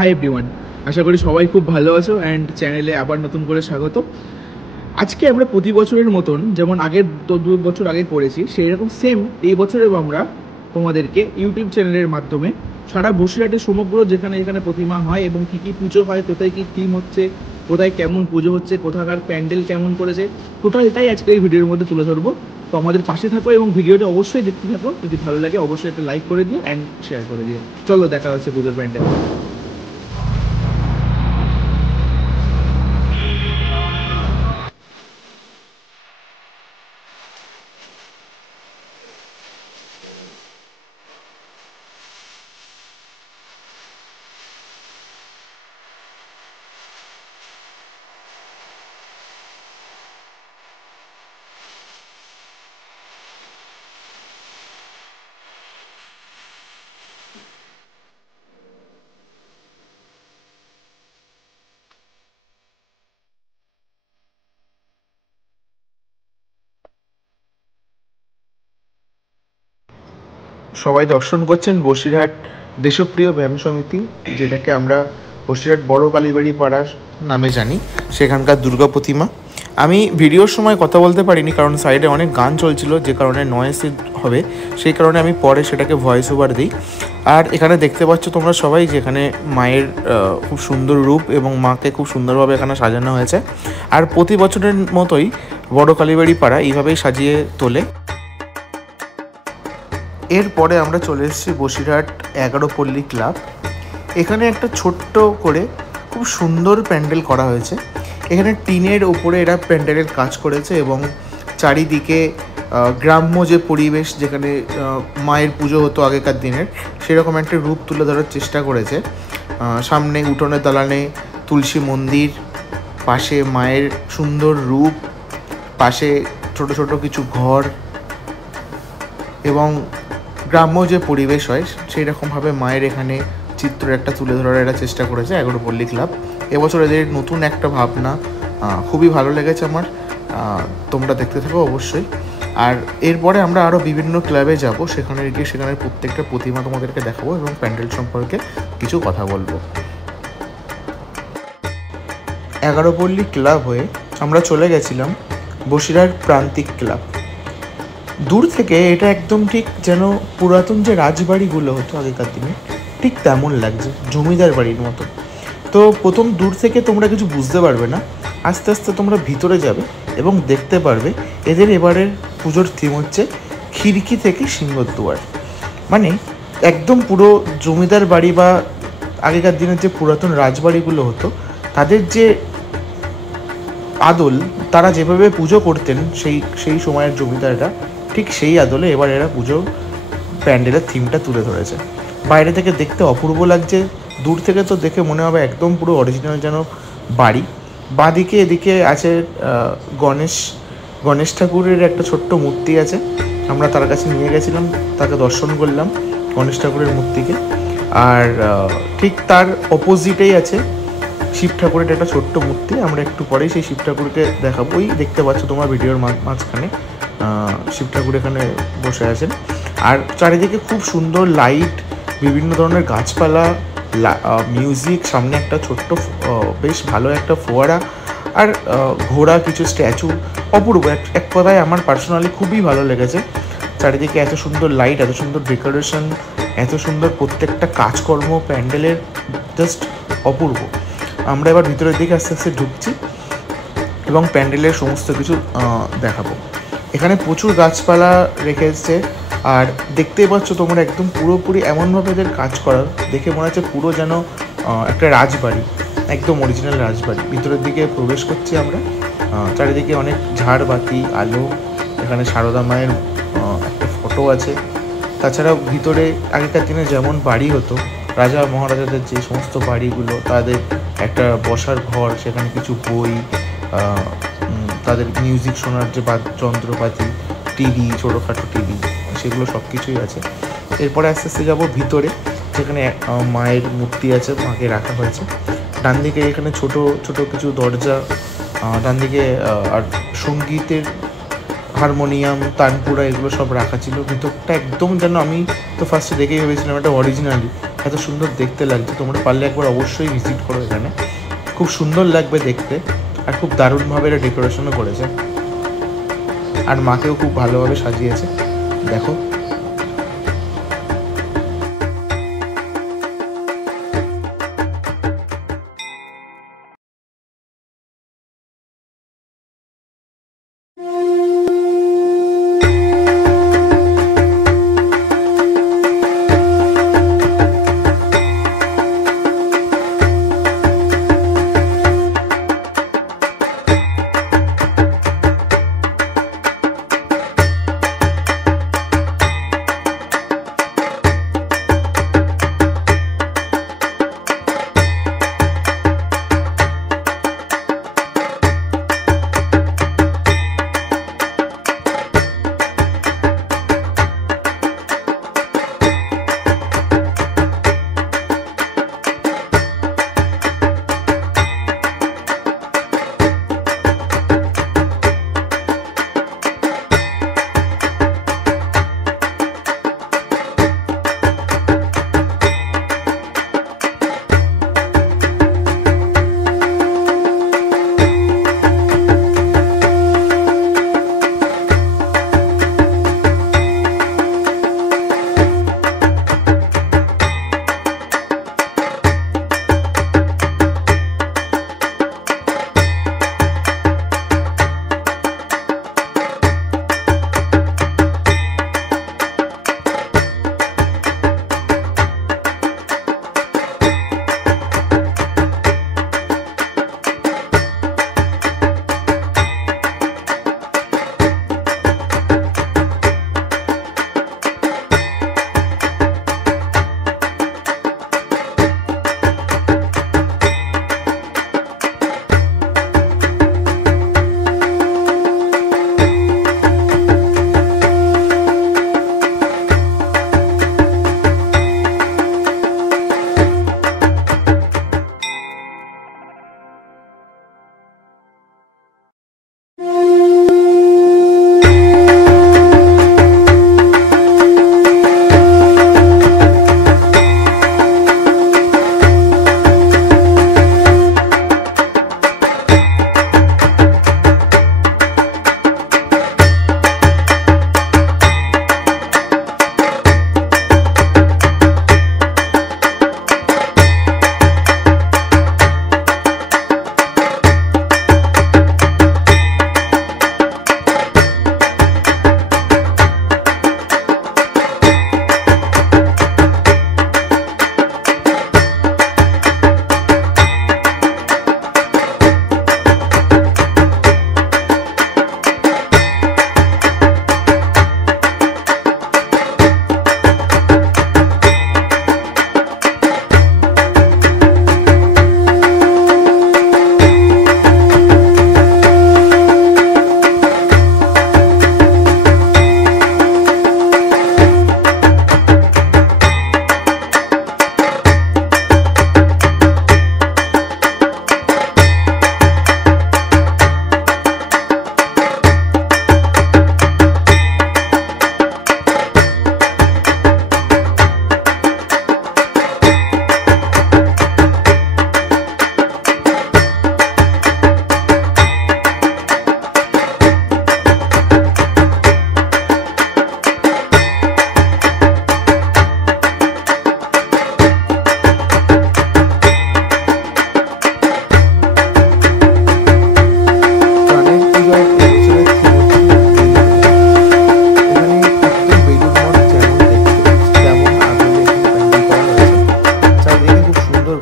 Hi everyone, আশা করি সবাই খুব ভালো আছো অ্যান্ড চ্যানেলে আবার নতুন করে স্বাগত। আজকে আমরা প্রতি বছরের মতন যেমন আগের 2 বছর আগে করেছি সেই রকম সেম এই বছরেও আমরা তোমাদেরকে ইউটিউব চ্যানেলের মাধ্যমে সারা বসিরহাটের সমগ্র যেখানে যেখানে প্রতিমা হয় এবং কী কী পুজো হয়, কোথায় কী থিম হচ্ছে, কোথায় কেমন পুজো হচ্ছে, কোথাকার প্যান্ডেল কেমন করেছে, টোটালটাই আজকে এই ভিডিওর মধ্যে তুলে ধরবো। তো আমাদের পাশে থাকো এবং ভিডিওটা অবশ্যই দেখতে থাকো। যদি ভালো লাগে অবশ্যই একটা লাইক করে দিও অ্যান্ড শেয়ার করে দিও। চলো দেখা হচ্ছে পুজোর প্যান্ডেল। সবাই দর্শন করছেন বসিরহাট দেশপ্রিয় ব্যায়াম সমিতি, যেটাকে আমরা বসিরহাট বড় কালীবাড়ি পাড়ার নামে জানি, সেখানকার দুর্গা প্রতিমা। আমি ভিডিওর সময় কথা বলতে পারিনি কারণ সাইডে অনেক গান চলছিল, যে কারণে নয়েজ হবে, সেই কারণে আমি পরে সেটাকে ভয়েস ওভার দিই। আর এখানে দেখতে পাচ্ছ তোমরা সবাই যে এখানে মায়ের খুব সুন্দর রূপ এবং মাকে খুব সুন্দরভাবে এখানে সাজানো হয়েছে। আর প্রতি বছরের মতোই বড় কালীবাড়ি পাড়া এইভাবেই সাজিয়ে তোলে। এরপরে আমরা চলে এসেছি বসিরহাট 11 পল্লী ক্লাব। এখানে একটা ছোট্ট করে খুব সুন্দর প্যান্ডেল করা হয়েছে। এখানে টিনের ওপরে এরা প্যান্ডেলের কাজ করেছে এবং চারিদিকে গ্রাম্য যে পরিবেশ, যেখানে মায়ের পুজো হতো আগেকার দিনের, সেরকম একটা রূপ তুলে ধরার চেষ্টা করেছে। সামনে উঠোনের দালানে তুলসী মন্দির, পাশে মায়ের সুন্দর রূপ, পাশে ছোট ছোট কিছু ঘর এবং গ্রাম্য যে পরিবেশ হয় সেই রকমভাবে মায়ের এখানে চিত্র একটা তুলে ধরার একটা চেষ্টা করেছে 11 পল্লী ক্লাব। এবছর এদের নতুন একটা ভাবনা, খুবই ভালো লেগেছে আমার। তোমরা দেখতে থাকো অবশ্যই। আর এরপরে আমরা আরও বিভিন্ন ক্লাবে যাব, সেখানে গিয়ে সেখানের প্রত্যেকটা প্রতিমা তোমাদেরকে দেখাবো এবং প্যান্ডেল সম্পর্কে কিছু কথা বলবো। 11 পল্লী ক্লাব হয়ে আমরা চলে গেছিলাম বসিরহাট প্রান্তিক ক্লাব। দূর থেকে এটা একদম ঠিক যেন পুরাতন যে রাজবাড়িগুলো হতো আগেকার দিনে, ঠিক তেমন লাগছে, জমিদার বাড়ির মতো। তো প্রথম দূর থেকে তোমরা কিছু বুঝতে পারবে না, আস্তে আস্তে তোমরা ভিতরে যাবে এবং দেখতে পারবে এদের এবারের পুজোর থিম হচ্ছে খিড়কি থেকে সিংহদ্বার। মানে একদম পুরো জমিদার বাড়ি বা আগেকার দিনের যে পুরাতন রাজবাড়িগুলো হতো, তাদের যে আদল, তারা যেভাবে পুজো করতেন সেই সময়ের জমিদাররা, ঠিক সেই আদলে এবার এরা পুজো প্যান্ডেলের থিমটা তুলে ধরেছে। বাইরে থেকে দেখতে অপূর্ব লাগছে, দূর থেকে তো দেখে মনে হবে একদম পুরো অরিজিনাল যেন বাড়ি। বাঁদিকে এদিকে আছে গণেশ ঠাকুরের একটা ছোট্ট মূর্তি আছে, আমরা তার কাছে নিয়ে গেছিলাম, তাকে দর্শন করলাম গণেশ ঠাকুরের মূর্তিকে। আর ঠিক তার অপোজিটেই আছে শিব ঠাকুরের একটা ছোট্ট মূর্তি, আমরা একটু পরেই সেই শিব ঠাকুরকে দেখাবো। ওই দেখতে পাচ্ছ তোমার ভিডিওর মাঝখানে শিব ঠাকুর এখানে বসে আছেন। আর চারিদিকে খুব সুন্দর লাইট, বিভিন্ন ধরনের গাছপালা, মিউজিক, সামনে একটা ছোট্ট বেশ ভালো একটা ফোয়ারা, আর ঘোড়া, কিছু স্ট্যাচু, অপূর্ব। এক কথায় আমার পার্সোনালি খুবই ভালো লেগেছে। চারিদিকে এত সুন্দর লাইট, এত সুন্দর ডেকোরেশন, এত সুন্দর প্রত্যেকটা কাজকর্ম প্যান্ডেলের, জাস্ট অপূর্ব। আমরা এবার ভিতরের দিকে আস্তে আস্তে ঢুকছি এবং প্যান্ডেলের সমস্ত কিছু দেখাবো। এখানে প্রচুর গাছপালা রেখেছে, আর দেখতেই পাচ্ছ তোমরা একদম পুরোপুরি এমনভাবে এদের কাজ করা, দেখে মনে হচ্ছে পুরো যেন একটা রাজবাড়ি, একদম অরিজিনাল রাজবাড়ি। ভিতরের দিকে প্রবেশ করছি আমরা। চারিদিকে অনেক ঝাড়বাতি, আলো, এখানে সারদা মায়ের একটা ফটো আছে। তাছাড়াও ভিতরে আগেকার দিনে যেমন বাড়ি হতো, রাজা মহারাজাদের যে সমস্ত বাড়িগুলো, তাদের একটা বসার ঘর, সেখানে কিছু বই, তাদের মিউজিক শোনার যে যন্ত্রপাতি, টিভি, ছোটোখাটো টিভি, সেগুলো সব কিছুই আছে। এরপরে আস্তে আস্তে যাবো ভিতরে, যেখানে মায়ের মূর্তি আছে, মাকে রাখা হয়েছে। ডান দিকে এখানে ছোট ছোট কিছু দরজা, ডান দিকে আর সঙ্গীতের হারমোনিয়াম, তানপুরা এগুলো সব রাখা ছিল। ভিতরটা একদম যেন, আমি তো ফার্স্টে দেখেই ভেবেছিলাম এটা অরিজিনালি, এত সুন্দর দেখতে লাগছে। তোমরা পারলে একবার অবশ্যই ভিজিট করো এখানে, খুব সুন্দর লাগবে দেখতে, আর খুব দারুণভাবে এটা ডেকোরেশনও করেছে, আর মাকেও খুব ভালোভাবে সাজিয়েছে। দেখো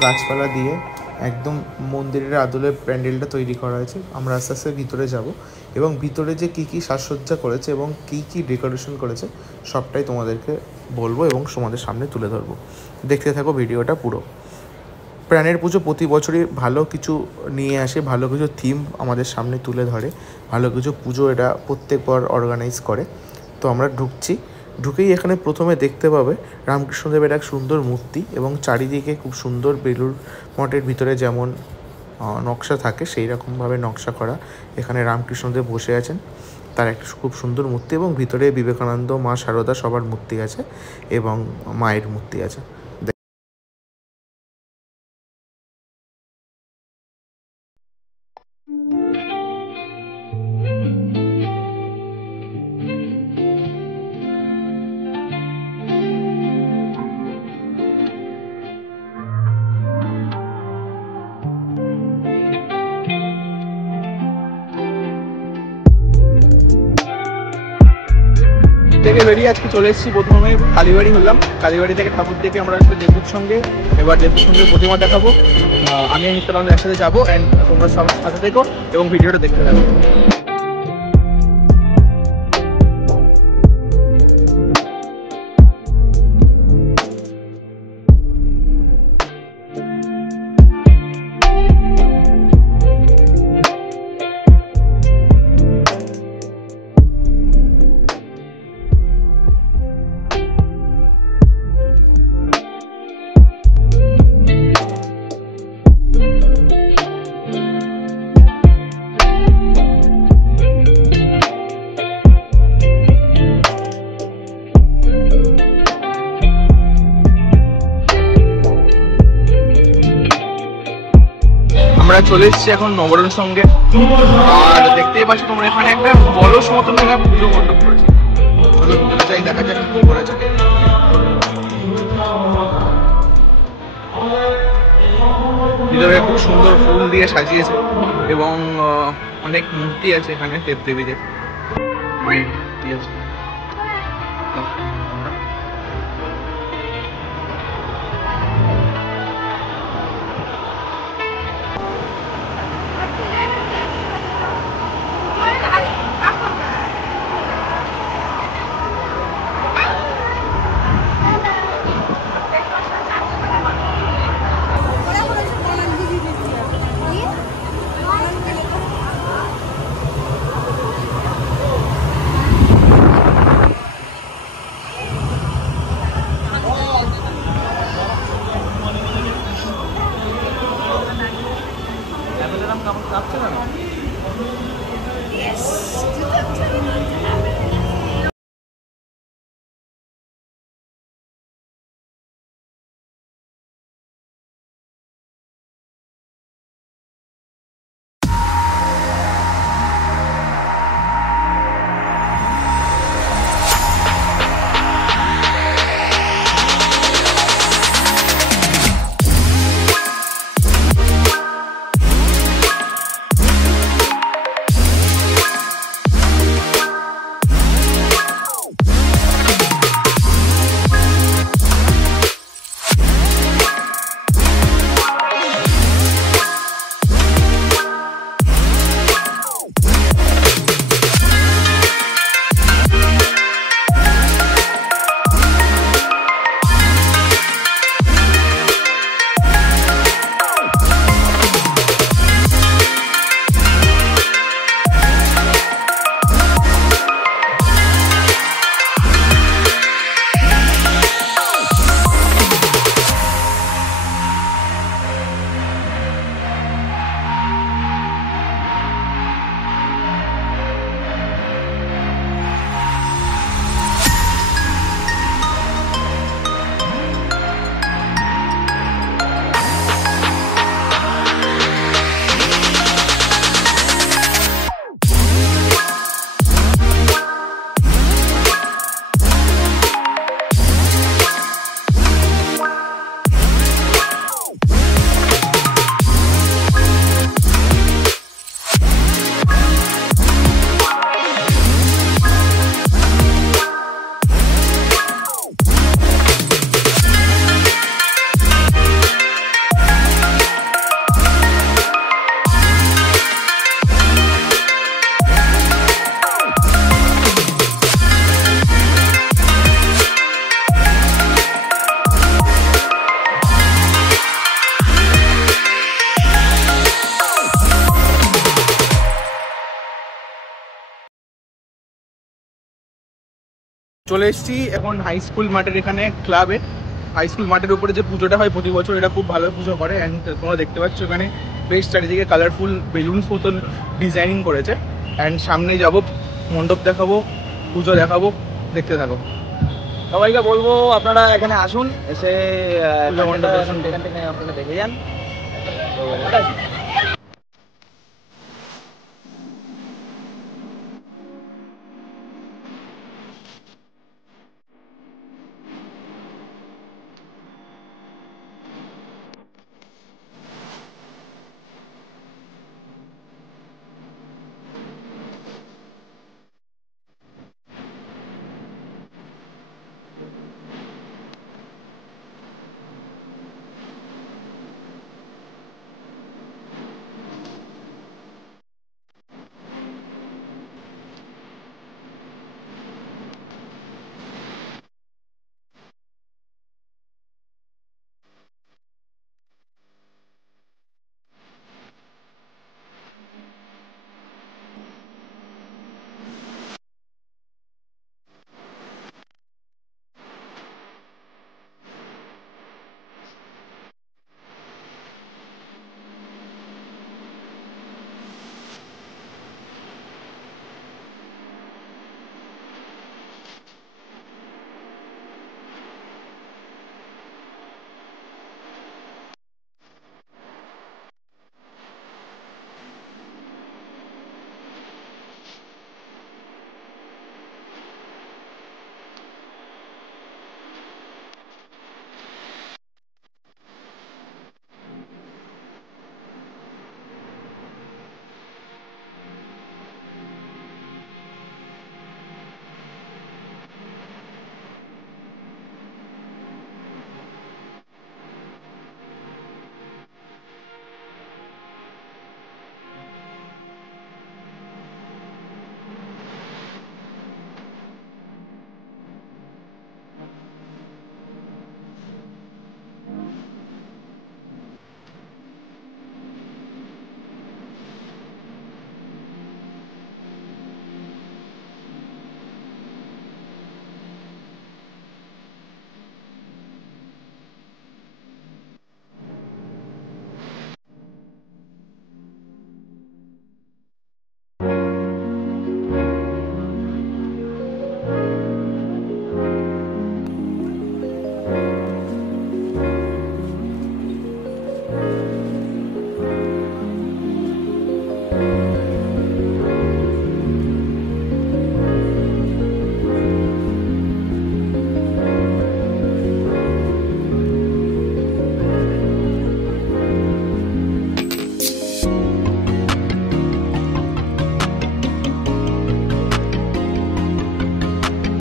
গাছপালা দিয়ে একদম মন্দিরের আদলে প্যান্ডেলটা তৈরি করা হয়েছে। আমরা আস্তে আস্তে ভিতরে যাব এবং ভিতরে যে কী কী সাজসজ্জা করেছে এবং কী কী ডেকোরেশন করেছে সবটাই তোমাদেরকে বলবো এবং তোমাদের সামনে তুলে ধরবো। দেখতে থাকো ভিডিওটা পুরো। প্রাণের পুজো প্রতি বছরই ভালো কিছু নিয়ে আসে, ভালো কিছু থিম আমাদের সামনে তুলে ধরে, ভালো কিছু পুজো এটা প্রত্যেকবার অর্গানাইজ করে। তো আমরা ঢুকেই এখানে প্রথমে দেখতে পাবে রামকৃষ্ণদেবের এক সুন্দর মূর্তি এবং চারিদিকে খুব সুন্দর বেলুড় মঠের ভিতরে যেমন নকশা থাকে সেই রকমভাবে নকশা করা। এখানে রামকৃষ্ণদেব বসে আছেন তার একটা খুব সুন্দর মূর্তি, এবং ভিতরে বিবেকানন্দ, মা শারদা সবার মূর্তি আছে এবং মায়ের মূর্তি আছে। থেকে বেরিয়ে আজকে চলে এসেছি, প্রথমে কালীবাড়ি হলাম। কালীবাড়ি থেকে ঠাকুর দেখে আমরা একটা দেবুর সঙ্গে, এবার দেবুর সঙ্গে প্রতিমা দেখাবো। আমি নিত্যানন্দ একসাথে যাবো, অ্যান্ড তোমরা সব সাথে থেকো এবং ভিডিওটা দেখতে থাকো। আমরা চলে এসেছি এখন নবরণের সঙ্গে, আর দেখতেই পাচ্ছ তোমরা এখানে একটা বড় মতন একটা পুজো মণ্ডপ করেছে। যাই দেখা যাক কি করেছে। ভিতরে খুব সুন্দর ফুল দিয়ে সাজিয়েছে এবং অনেক মূর্তি আছে এখানে, দেব দেবীদের মূর্তি আছে। চলে এসেছি এখন হাই স্কুল মাঠের এখানে ক্লাবে। হাই স্কুল মাঠের উপরে যে পুজোটা হয় প্রতি বছর, এটা খুব ভালো পুজো করে। অ্যান্ড তোমরা দেখতে পাচ্ছ এখানে বেশ চারিদিকে কালারফুল বেলুনস মতন ডিজাইনিং করেছে। অ্যান্ড সামনে যাব মণ্ডপ দেখাবো, পুজো দেখাবো, দেখতে থাকো। সবাইকে বলবো আপনারা এখানে আসুন, এসে পূজা মণ্ডপ এখান থেকে আপনারা দেখে যান। তো